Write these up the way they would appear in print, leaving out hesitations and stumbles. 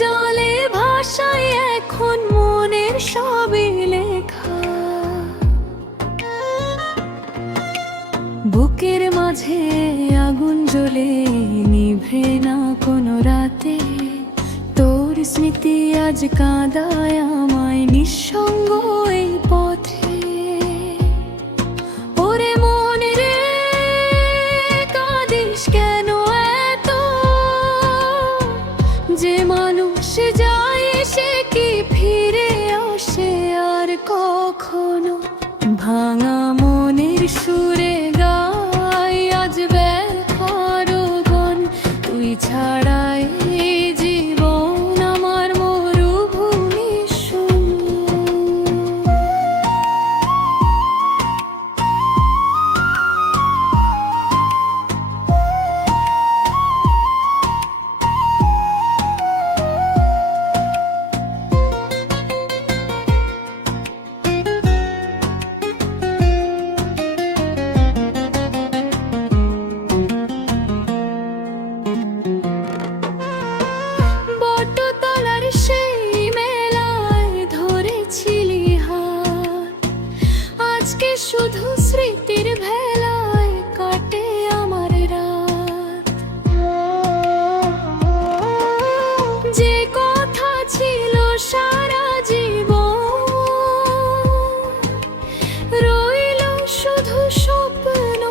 জলে ভাষায় এখন মনের সবই লেখা। বুকের মাঝে আগুন জ্বলে নিভে না কোনো রাতে, তোর স্মৃতি আজ কাঁদায় আমায় নিঃসঙ্গ এই পথে। ওরে মন রে, কাঁদিস কেন এত? যে মানুষ যায় সে কি ফিরে আসে আর কখনো? ভাঙা মনের সুরে গাই আজ ব্যথার গান, তুই ছাড়া এই জীবন আমার মরুভূমি শূন্য। বটতলার সেই মেলায় ধরেছিলি হাত, আজকে শুধু স্মৃতির ভেলায় কাটে আমার রাত। যে কথা ছিল সারা জীবন, রইল শুধু স্বপ্ন।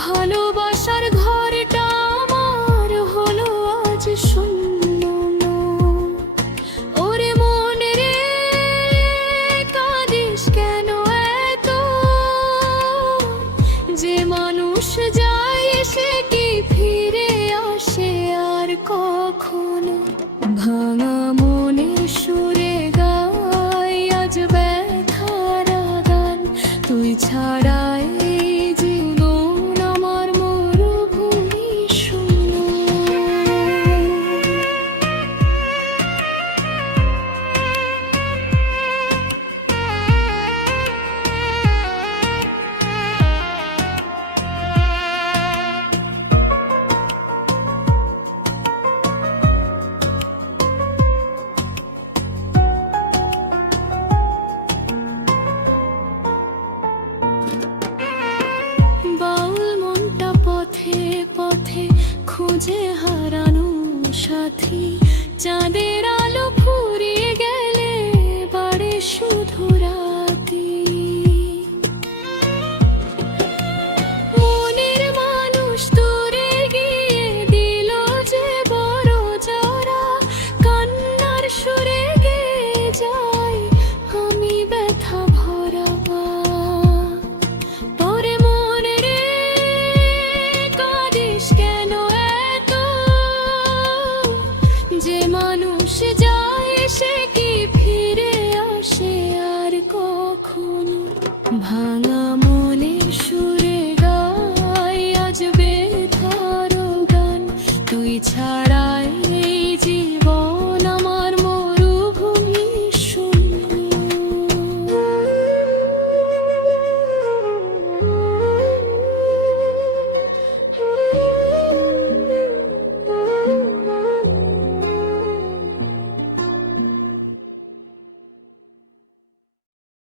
ভালোবাসার ঘরটা আমার হলো আজ শূন্য। ওরে মন রে, কাঁদিস কেন এত? যে মানুষ যায় সে কি ফিরে আসে আর কখনো? ভাঙা মনে সুরে গাই আজ ব্যথার গান, তুই ছাড়া এই জীবন আমার মরুভূমি শূন্য। বাউল মনটা পথে পথে খুঁজে হারানো সাথী, চাঁদের